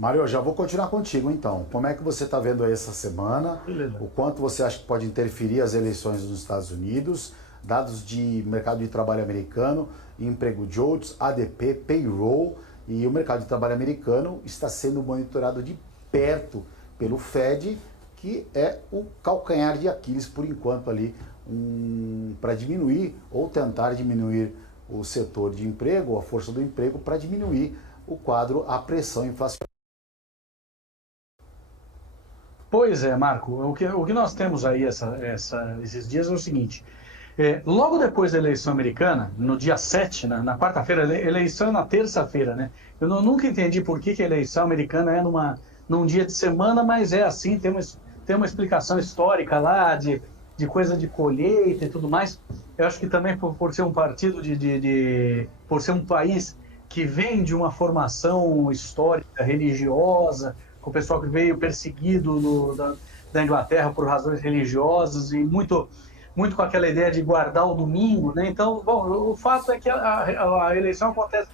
Mário, já vou continuar contigo então. Como é que você está vendo aí essa semana? Beleza. O quanto você acha que pode interferir as eleições nos Estados Unidos? Dados de mercado de trabalho americano, emprego JOLTS, ADP, payroll, e o mercado de trabalho americano está sendo monitorado de perto pelo Fed, que é o calcanhar de Aquiles por enquanto ali, para diminuir ou tentar diminuir o setor de emprego, a força do emprego, para diminuir o quadro, a pressão inflacionária. Pois é, Marco, o que nós temos aí esses dias é o seguinte. Logo depois da eleição americana, no dia 7, na quarta-feira, eleição é na terça-feira, né? Nunca entendi por que a eleição americana é num dia de semana, mas é assim, tem uma explicação histórica lá de coisa de colheita e tudo mais. Eu acho que também por ser um partido por ser um país que vem de uma formação histórica, religiosa, com o pessoal que veio perseguido da Inglaterra por razões religiosas e muito com aquela ideia de guardar o domingo, né? Então, bom, o fato é que a eleição acontece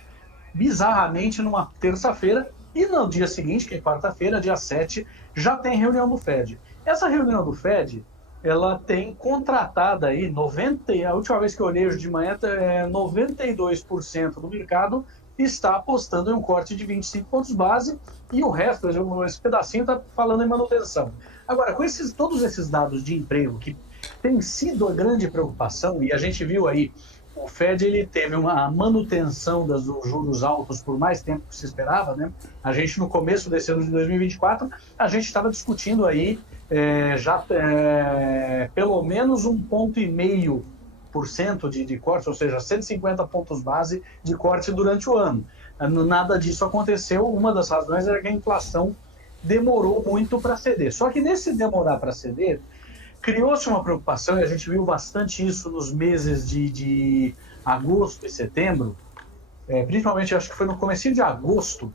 bizarramente numa terça-feira e no dia seguinte, que é quarta-feira, dia 7, já tem reunião do Fed. Essa reunião do Fed, ela tem contratada aí, a última vez que eu olhei hoje de manhã, 92% do mercado está apostando em um corte de 25 pontos base e o resto, esse pedacinho está falando em manutenção. Agora, com todos esses dados de emprego que tem sido a grande preocupação, e a gente viu aí, o Fed ele teve uma manutenção dos juros altos por mais tempo que se esperava, né? A gente, no começo desse ano de 2024, a gente estava discutindo aí pelo menos 1,5% de corte, ou seja, 150 pontos base de corte durante o ano. Nada disso aconteceu, uma das razões era que a inflação demorou muito para ceder. Só que nesse demorar para ceder, criou-se uma preocupação, e a gente viu bastante isso nos meses de agosto e setembro, principalmente acho que foi no comecinho de agosto,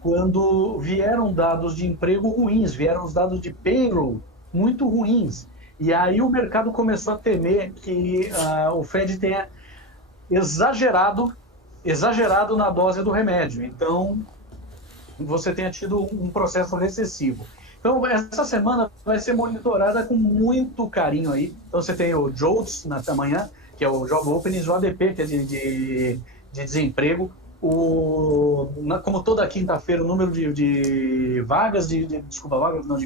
quando vieram dados de emprego ruins, vieram os dados de payroll muito ruins. E aí o mercado começou a temer que o Fed tenha exagerado na dose do remédio. Então, você tenha tido um processo recessivo. Então, essa semana vai ser monitorada com muito carinho aí. Então, você tem o JOLTS na manhã, que é o Job Openings, o ADP, que é de desemprego. Como toda quinta-feira, o número de vagas, de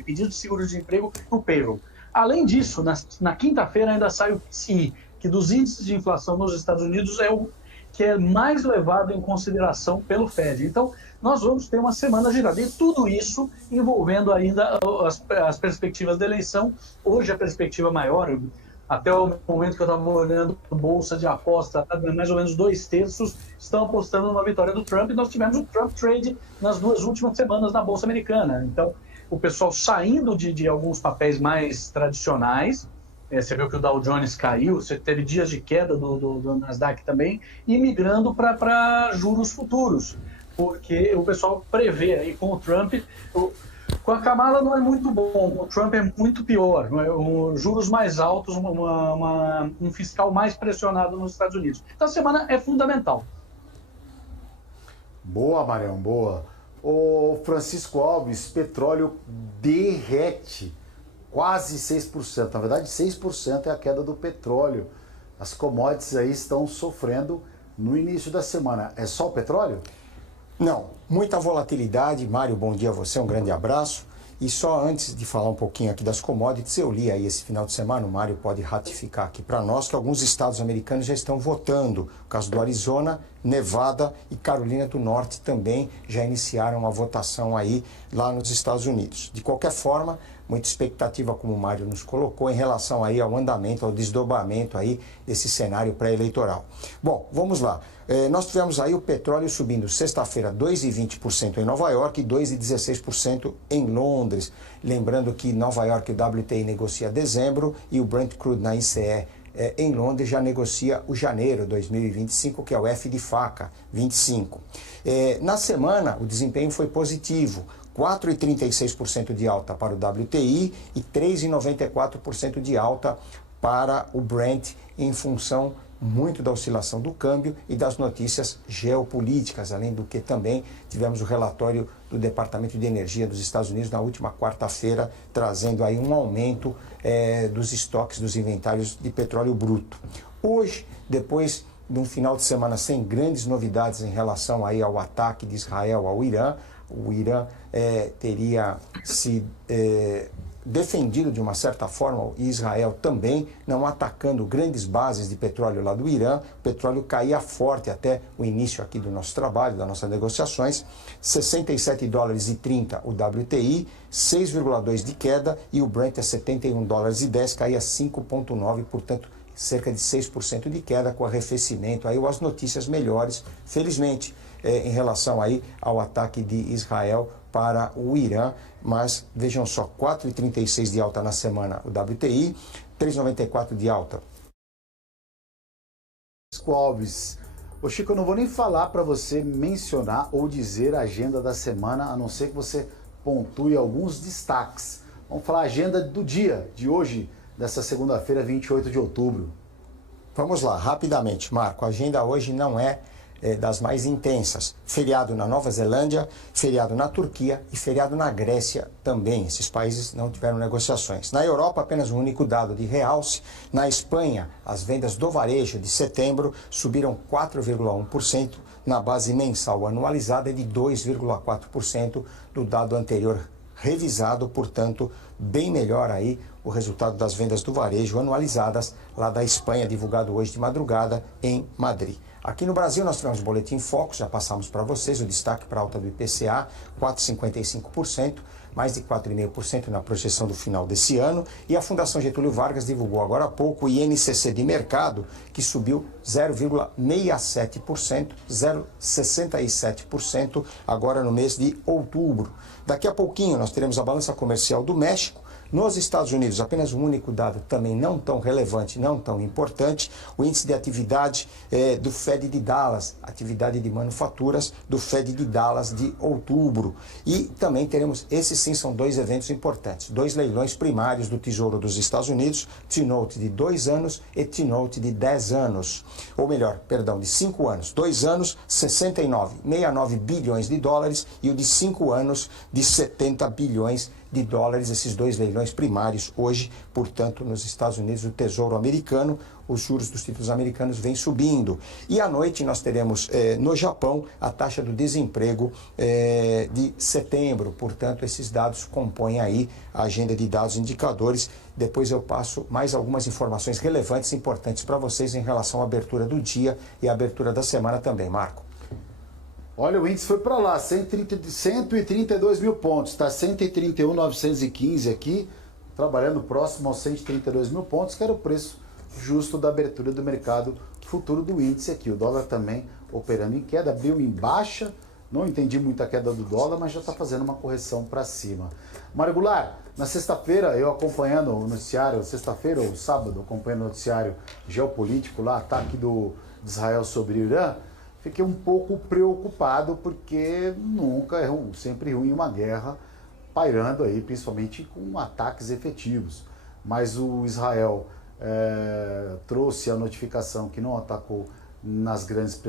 pedidos de seguro-desemprego no payroll. Além disso, na quinta-feira ainda sai o PCI, que dos índices de inflação nos Estados Unidos é o que é mais levado em consideração pelo Fed. Então, nós vamos ter uma semana girada. E tudo isso envolvendo ainda as perspectivas da eleição. Hoje, a perspectiva maior, até o momento que eu estava olhando a bolsa de aposta, mais ou menos 2/3 estão apostando na vitória do Trump. E nós tivemos o Trump Trade nas 2 últimas semanas na bolsa americana. Então, o pessoal saindo de alguns papéis mais tradicionais. Você viu que o Dow Jones caiu, você teve dias de queda do Nasdaq também, e migrando para juros futuros, porque o pessoal prevê aí com o Trump, com a Kamala não é muito bom, com o Trump é muito pior, juros mais altos, um fiscal mais pressionado nos Estados Unidos. Então a semana é fundamental. Boa, Marião, boa. O Francisco Alves, petróleo derrete quase 6%. Na verdade, 6% é a queda do petróleo. As commodities aí estão sofrendo no início da semana. É só o petróleo? Não, muita volatilidade. Mário, bom dia a você, um grande abraço. E só antes de falar um pouquinho aqui das commodities, eu li aí esse final de semana, o Mário pode ratificar aqui para nós, que alguns estados americanos já estão votando. O caso do Arizona, Nevada e Carolina do Norte também já iniciaram a votação aí lá nos Estados Unidos. De qualquer forma, muita expectativa, como o Mário nos colocou, em relação aí ao andamento, ao desdobramento aí desse cenário pré-eleitoral. Bom, vamos lá. Nós tivemos aí o petróleo subindo sexta-feira 2,20% em Nova York e 2,16% em Londres. Lembrando que Nova York o WTI negocia dezembro e o Brent Crude na ICE em Londres já negocia o janeiro 2025, que é o F de faca, 25. Na semana, o desempenho foi positivo. 4,36% de alta para o WTI e 3,94% de alta para o Brent, em função muito da oscilação do câmbio e das notícias geopolíticas, além do que também tivemos o relatório do Departamento de Energia dos Estados Unidos na última quarta-feira, trazendo aí um aumento dos estoques dos inventários de petróleo bruto. Hoje, depois de um final de semana sem grandes novidades em relação aí ao ataque de Israel ao Irã, o Irã teria se defendido de uma certa forma, e Israel também, não atacando grandes bases de petróleo lá do Irã. O petróleo caía forte até o início aqui do nosso trabalho, das nossas negociações, 67 dólares e 30 o WTI, 6,2 de queda, e o Brent a 71 dólares e 10, caía 5,9, portanto, cerca de 6% de queda, com arrefecimento, aí as notícias melhores, felizmente, em relação aí ao ataque de Israel para o Irã, mas vejam só, 4,36 de alta na semana o WTI, 3,94 de alta. Alves, ô Chico, eu não vou nem falar para você mencionar ou dizer a agenda da semana, a não ser que você pontue alguns destaques. Vamos falar a agenda do dia de hoje, dessa segunda-feira, 28 de outubro. Vamos lá, rapidamente, Marco. A agenda hoje não é das mais intensas. Feriado na Nova Zelândia, feriado na Turquia e feriado na Grécia também. Esses países não tiveram negociações. Na Europa, apenas um único dado de realce. Na Espanha, as vendas do varejo de setembro subiram 4,1%, na base mensal anualizada de 2,4% do dado anterior revisado, portanto, bem melhor aí o resultado das vendas do varejo anualizadas lá da Espanha, divulgado hoje de madrugada em Madrid. Aqui no Brasil nós tivemos o Boletim Focus, já passamos para vocês, o destaque para a alta do IPCA, 4,55%, mais de 4,5% na projeção do final desse ano, e a Fundação Getúlio Vargas divulgou agora há pouco o INCC de mercado, que subiu 0,67%, 0,67% agora no mês de outubro. Daqui a pouquinho nós teremos a balança comercial do México. Nos Estados Unidos, apenas um único dado também não tão relevante, não tão importante, o índice de atividade do Fed de Dallas, atividade de manufaturas do Fed de Dallas de outubro. E também teremos, esses sim são dois eventos importantes, dois leilões primários do Tesouro dos Estados Unidos, T-Note de 2 anos e T-Note de 10 anos. Ou melhor, perdão, de 5 anos. 2 anos, 69 bilhões de dólares, e o de 5 anos, de 70 bilhões de dólares, esses dois leilões primários hoje, portanto, nos Estados Unidos, o Tesouro americano, os juros dos títulos americanos vêm subindo. E à noite nós teremos no Japão a taxa do desemprego de setembro, portanto, esses dados compõem aí a agenda de dados e indicadores. Depois eu passo mais algumas informações relevantes e importantes para vocês em relação à abertura do dia e à abertura da semana também, Marco. Olha, o índice foi para lá, 132 mil pontos, está 131.915 aqui, trabalhando próximo aos 132 mil pontos, que era o preço justo da abertura do mercado futuro do índice aqui. O dólar também operando em queda, abriu em baixa, não entendi muito a queda do dólar, mas já está fazendo uma correção para cima. Mário Goulart, na sexta-feira, eu acompanhando o noticiário, sexta-feira ou sábado, acompanhando o noticiário geopolítico lá, ataque de Israel sobre o Irã, fiquei um pouco preocupado, porque nunca é ruim, sempre ruim uma guerra pairando aí, principalmente com ataques efetivos. Mas o Israel trouxe a notificação que não atacou nas grandes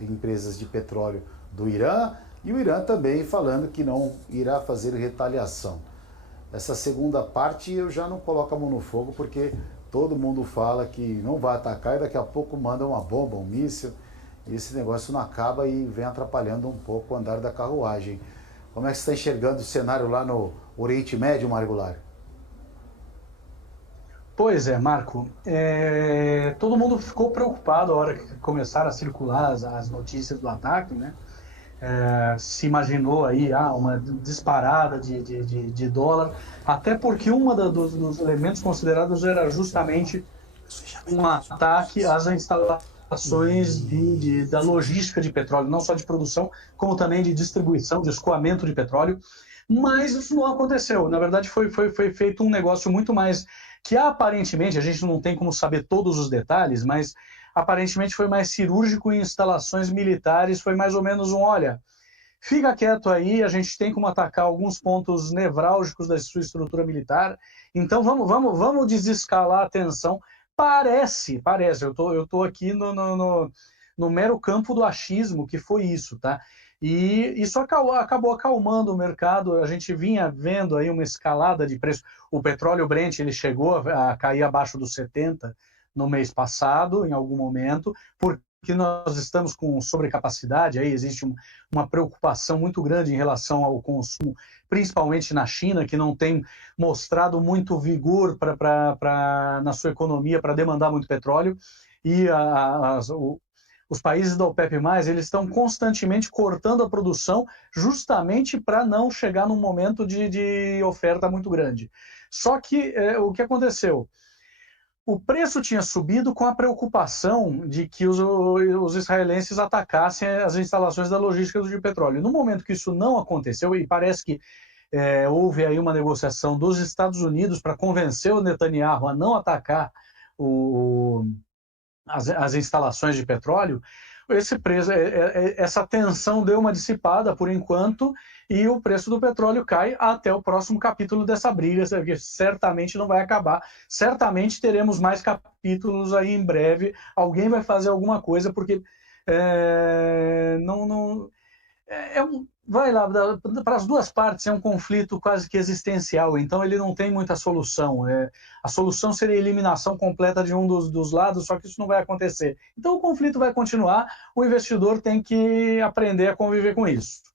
empresas de petróleo do Irã, e o Irã também falando que não irá fazer retaliação. Essa segunda parte eu já não coloco a mão no fogo, porque todo mundo fala que não vai atacar e daqui a pouco manda uma bomba, um míssil. E esse negócio não acaba e vem atrapalhando um pouco o andar da carruagem. Como é que você está enxergando o cenário lá no Oriente Médio, Mário Goulart? Pois é, Marco. Todo mundo ficou preocupado a hora que começaram a circular as notícias do ataque, né? Se imaginou aí uma disparada de dólar, até porque dos elementos considerados era justamente um ataque às instalações da logística de petróleo, não só de produção, como também de distribuição, de escoamento de petróleo, mas isso não aconteceu. Na verdade, foi feito um negócio muito mais, que aparentemente, a gente não tem como saber todos os detalhes, mas aparentemente foi mais cirúrgico em instalações militares, foi mais ou menos olha, fica quieto aí, a gente tem como atacar alguns pontos nevrálgicos da sua estrutura militar, então vamos desescalar a tensão Parece, eu tô aqui no mero campo do achismo, que foi isso, tá? E isso acabou acalmando o mercado. A gente vinha vendo aí uma escalada de preço. O petróleo Brent ele chegou a cair abaixo dos 70 no mês passado, em algum momento, porque nós estamos com sobrecapacidade. Aí existe uma preocupação muito grande em relação ao consumo, principalmente na China, que não tem mostrado muito vigor na sua economia para demandar muito petróleo. E os países da OPEP+, eles estão constantemente cortando a produção justamente para não chegar num momento de oferta muito grande. Só que o que aconteceu? O preço tinha subido com a preocupação de que os israelenses atacassem as instalações da logística de petróleo. No momento que isso não aconteceu, e parece que houve aí uma negociação dos Estados Unidos para convencer o Netanyahu a não atacar as instalações de petróleo, essa tensão deu uma dissipada por enquanto e o preço do petróleo cai até o próximo capítulo dessa briga, que certamente não vai acabar. Certamente teremos mais capítulos aí em breve. Alguém vai fazer alguma coisa, porque vai lá, para as duas partes é um conflito quase que existencial, então ele não tem muita solução. A solução seria a eliminação completa de um dos lados, só que isso não vai acontecer. Então o conflito vai continuar, o investidor tem que aprender a conviver com isso.